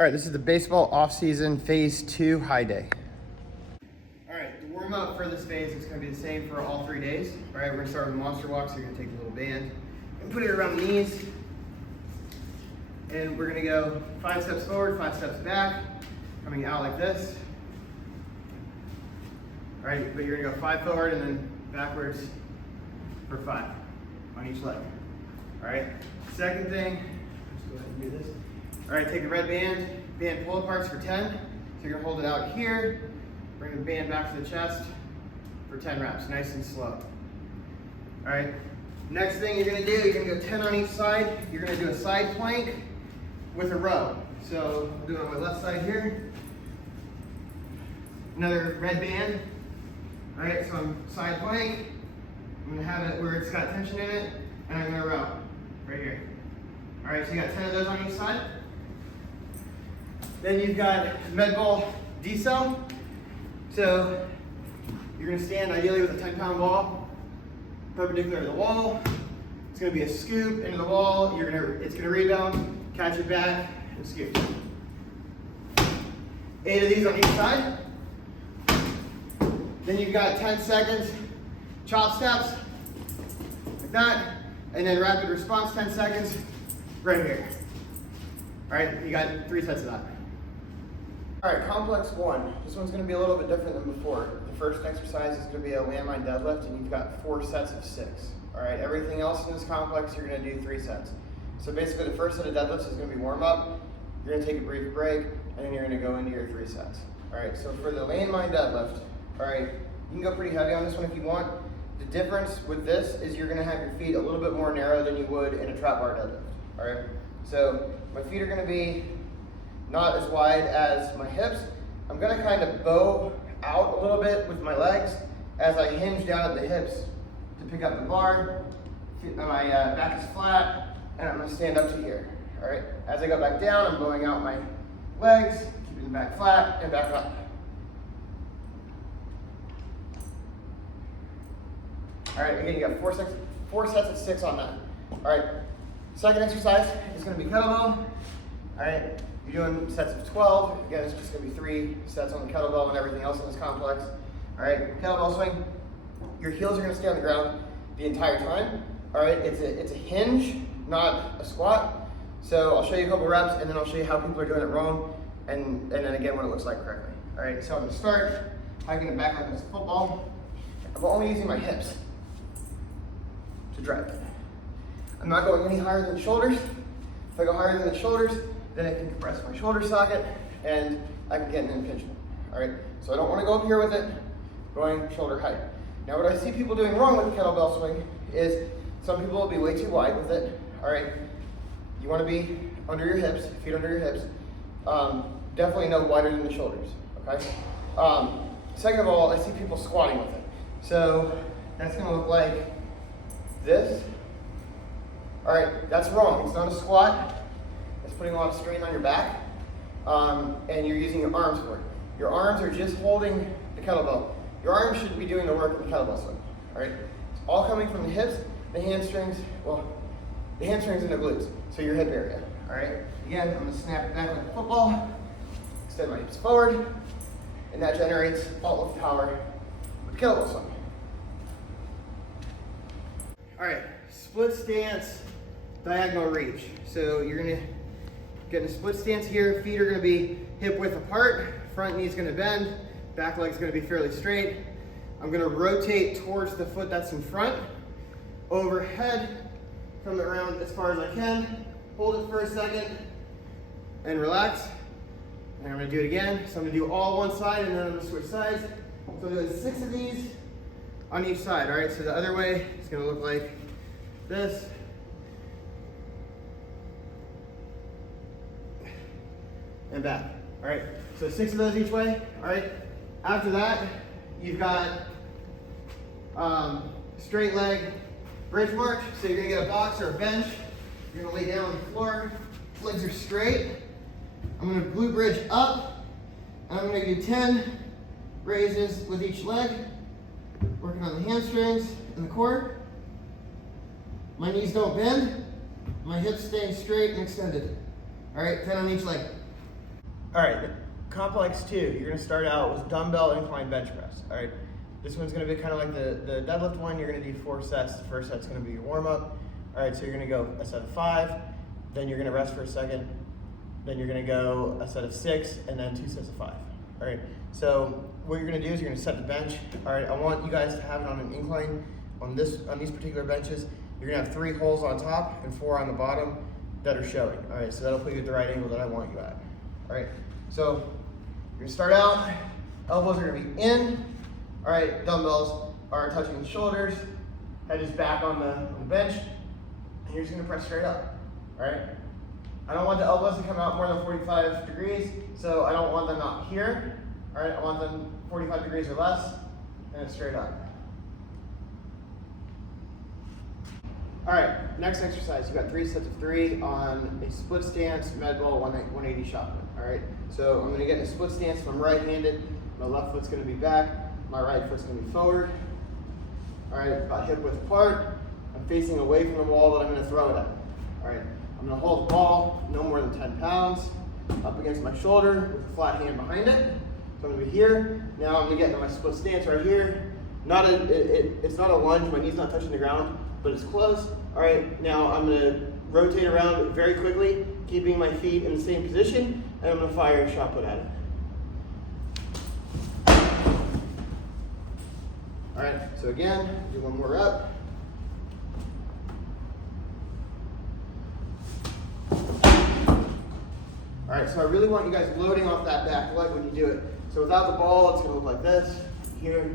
All right, this is the baseball off-season phase 2 high day. All right, the warm-up for this phase is going to be the same for all 3 days. All right, we're going to start with monster walk, so you're going to take a little band and put it around the knees. And we're going to go 5 steps forward, 5 steps back, coming out like this. All right, but you're going to go 5 forward and then backwards for 5 on each leg. All right, second thing, let's go ahead and do this. All right, take the red band pull aparts for 10. So you're gonna hold it out here, bring the band back to the chest for 10 reps, nice and slow. All right, next thing you're gonna do, you're gonna go 10 on each side. You're gonna do a side plank with a row. So I'll do it on my left side here. Another red band. All right, so I'm side plank. I'm gonna have it where it's got tension in it, and I'm gonna row right here. All right, so you got 10 of those on each side. Then you've got Ball Decel. So you're gonna stand ideally with a 10-pound ball perpendicular to the wall. It's gonna be a scoop into the wall. It's gonna rebound, catch it back, and scoop. 8 of these on each side. Then you've got 10 seconds chop steps, like that, and then rapid response 10 seconds right here. All right, you got 3 sets of that. All right, complex 1. This one's gonna be a little bit different than before. The first exercise is gonna be a landmine deadlift, and you've got 4 sets of 6. All right, everything else in this complex, you're gonna do 3 sets. So basically the first set of deadlifts is gonna be warm up. You're gonna take a brief break, and then you're gonna go into your 3 sets. All right, so for the landmine deadlift, all right, you can go pretty heavy on this one if you want. The difference with this is you're gonna have your feet a little bit more narrow than you would in a trap bar deadlift. All right, so my feet are gonna be not as wide as my hips. I'm gonna kind of bow out a little bit with my legs as I hinge down at the hips to pick up the bar. My back is flat, and I'm gonna stand up to here. All right, as I go back down, I'm blowing out my legs, keeping the back flat, and back up. All right, again, you got 4 sets of 6 on that. All right, second exercise is gonna be kettlebell. All right, you're doing sets of 12. Again, it's just gonna be 3 sets on the kettlebell and everything else in this complex. All right, kettlebell swing. Your heels are gonna stay on the ground the entire time. All right, it's a hinge, not a squat. So I'll show you a couple reps, and then I'll show you how people are doing it wrong, and then again what it looks like correctly. All right, so I'm gonna start hiking it back like it's a football. I'm only using my hips to drive it. I'm not going any higher than the shoulders. If I go higher than the shoulders, then I can compress my shoulder socket and I can get an impingement. All right, so I don't want to go up here with it, going shoulder height. Now what I see people doing wrong with the kettlebell swing is some people will be way too wide with it. All right, you want to be under your hips, feet under your hips. Definitely no wider than the shoulders, okay? Second of all, I see people squatting with it. So that's gonna look like this. All right, that's wrong. It's not a squat. It's putting a lot of strain on your back, and you're using your arms for it. Your arms are just holding the kettlebell. Your arms should be doing the work of the kettlebell swing. All right, it's all coming from the hips, the hamstrings, the hamstrings and the glutes, so your hip area. All right, again, I'm gonna snap it back like a football, extend my hips forward, and that generates all of the power with the kettlebell swing. All right, split stance, diagonal reach. So you're gonna get in a split stance here. Feet are gonna be hip width apart. Front knee's gonna bend. Back leg's gonna be fairly straight. I'm gonna rotate towards the foot that's in front. Overhead, come around as far as I can. Hold it for a second and relax. And I'm gonna do it again. So I'm gonna do all one side and then I'm gonna switch sides. So I'm doing 6 of these on each side, all right? So the other way is gonna look like this. And back, all right? So 6 of those each way, all right? After that, you've got straight leg bridge march. So you're gonna get a box or a bench. You're gonna lay down on the floor. Legs are straight. I'm gonna glute bridge up. And I'm gonna do 10 raises with each leg. Working on the hamstrings and the core. My knees don't bend. My hips stay straight and extended. All right, 10 on each leg. All right, complex 2, you're gonna start out with dumbbell incline bench press. All right, this one's gonna be kind of like the deadlift one. You're gonna do 4 sets. The first set's gonna be your warm up. All right, so you're gonna go a set of 5, then you're gonna rest for a second, then you're gonna go a set of 6, and then 2 sets of 5. All right, so what you're gonna do is you're gonna set the bench. All right, I want you guys to have it on an incline. On these particular benches, you're gonna have 3 holes on top and 4 on the bottom that are showing. All right, so that'll put you at the right angle that I want you at. All right, so you're gonna start out, elbows are gonna be in. All right, dumbbells are touching the shoulders, head is back on the bench, and you're just gonna press straight up. All right, I don't want the elbows to come out more than 45 degrees, so I don't want them out here. All right, I want them 45 degrees or less, and it's straight up. All right, next exercise, you got 3 sets of 3 on a split stance, med ball, 180 shot put. All right, so I'm gonna get in a split stance. If I'm right-handed, my left foot's gonna be back, my right foot's gonna be forward. All right, about hip width apart. I'm facing away from the wall that I'm gonna throw it at. All right, I'm gonna hold the ball no more than 10 pounds up against my shoulder with a flat hand behind it. So I'm gonna be here. Now I'm gonna get into my split stance right here. It's not a lunge, my knee's not touching the ground, but it's close. All right, now I'm gonna rotate around very quickly, keeping my feet in the same position, and I'm gonna fire a shot put at it. All right, so again, do one more up. All right, so I really want you guys loading off that back leg when you do it. So without the ball, it's gonna look like this, here.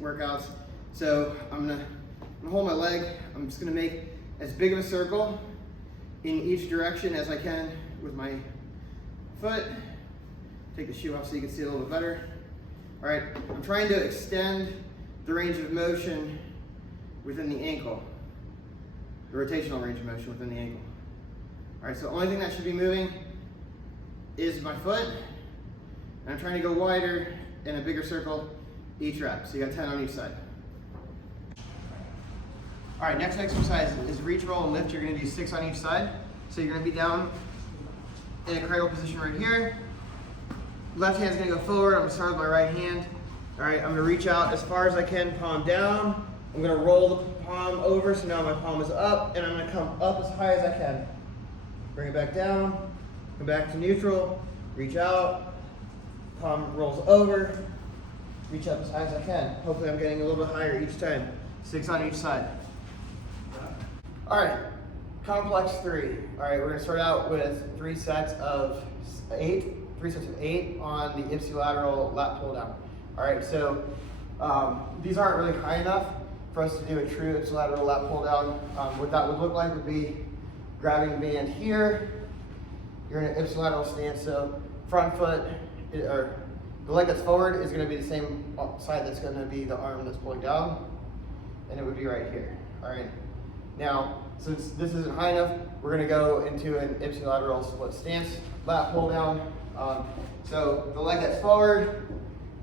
Workouts. So I'm gonna hold my leg. I'm just gonna make as big of a circle in each direction as I can with my foot. Take the shoe off so you can see it a little bit better. All right, I'm trying to extend the range of motion within the ankle, the rotational range of motion within the ankle. All right, so the only thing that should be moving is my foot, and I'm trying to go wider in a bigger circle each rep. So you got 10 on each side. All right, next exercise is reach, roll, and lift. You're gonna do 6 on each side. So you're gonna be down in a cradle position right here. Left hand's gonna go forward. I'm gonna start with my right hand. All right, I'm gonna reach out as far as I can, palm down. I'm gonna roll the palm over, so now my palm is up, and I'm gonna come up as high as I can. Bring it back down, come back to neutral, reach out, palm rolls over, reach up as high as I can. Hopefully I'm getting a little bit higher each time. 6 on each side. All right, complex 3. All right, we're gonna start out with 3 sets of 8. 3 sets of 8 on the ipsilateral lat pull down. All right, so these aren't really high enough for us to do a true ipsilateral lat pull down. What that would look like would be grabbing the band here. You're in an ipsilateral stance, so front foot, or the leg that's forward is gonna be the same side that's gonna be the arm that's pulling down, and it would be right here. All right, now, since this isn't high enough, we're gonna go into an ipsilateral split stance, lat pull down. So the leg that's forward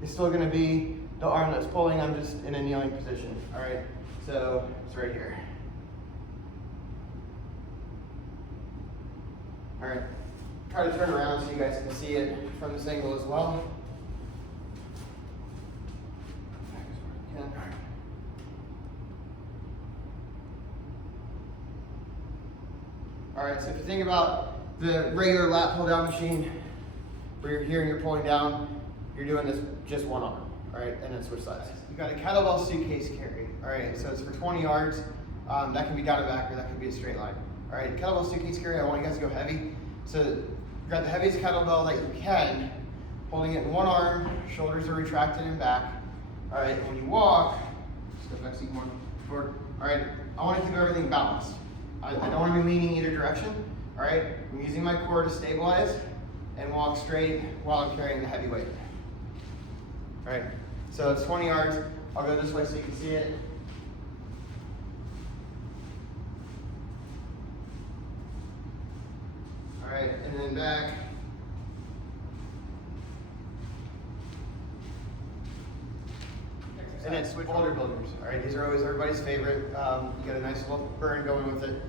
is still gonna be the arm that's pulling. I'm just in a kneeling position. All right, so it's right here. All right, try to turn around so you guys can see it from this angle as well. All right, so if you think about the regular lat pull down machine, where you're here and you're pulling down, you're doing this just one arm, all right, and then switch sides. You've got a kettlebell suitcase carry, all right, so it's for 20 yards. That can be down and back, or that can be a straight line. All right, kettlebell suitcase carry, I want you guys to go heavy. So grab the heaviest kettlebell that you can, holding it in one arm, shoulders are retracted and back. All right, when you walk, step back so you can walk forward. All right, I want to keep everything balanced. I don't want to be leaning either direction. All right, I'm using my core to stabilize and walk straight while I'm carrying the heavy weight. All right, so it's 20 yards. I'll go this way so you can see it. All right, and then back. And then boulder builders. All right, these are always everybody's favorite. You get a nice little burn going with it.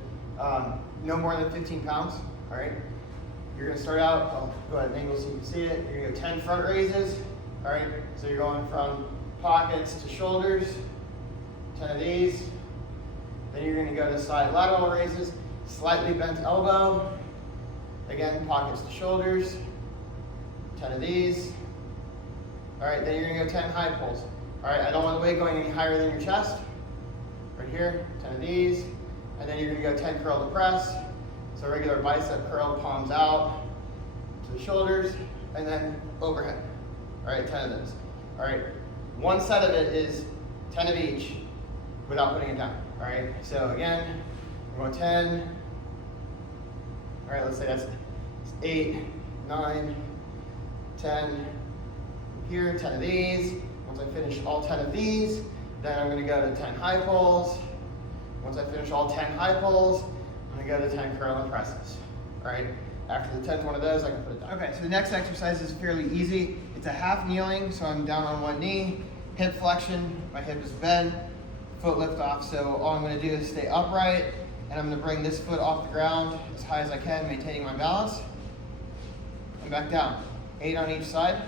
no more than 15 pounds, all right? You're gonna start out, I'll go ahead and angle so you can see it. You're gonna go 10 front raises, all right? So you're going from pockets to shoulders, 10 of these. Then you're gonna go to side lateral raises, slightly bent elbow. Again, pockets to shoulders, 10 of these. All right, then you're gonna go 10 high pulls. All right, I don't want the weight going any higher than your chest. Right here, 10 of these. And then you're gonna go 10 curl to press. So regular bicep curl, palms out to the shoulders, and then overhead. All right, 10 of those. All right, one set of it is 10 of each without putting it down. All right, so again, we're going 10. All right, let's say that's 8, 9, 10. Here, 10 of these. Once I finish all 10 of these, then I'm gonna go to 10 high pulls. Once I finish all 10 high pulls, I'm gonna go to 10 curl and presses. All right, after the 10th one of those, I can put it down. Okay, so the next exercise is fairly easy. It's a half kneeling, so I'm down on one knee, hip flexion, my hip is bent, foot lift off. So all I'm gonna do is stay upright, and I'm gonna bring this foot off the ground as high as I can, maintaining my balance, and back down. 8 on each side.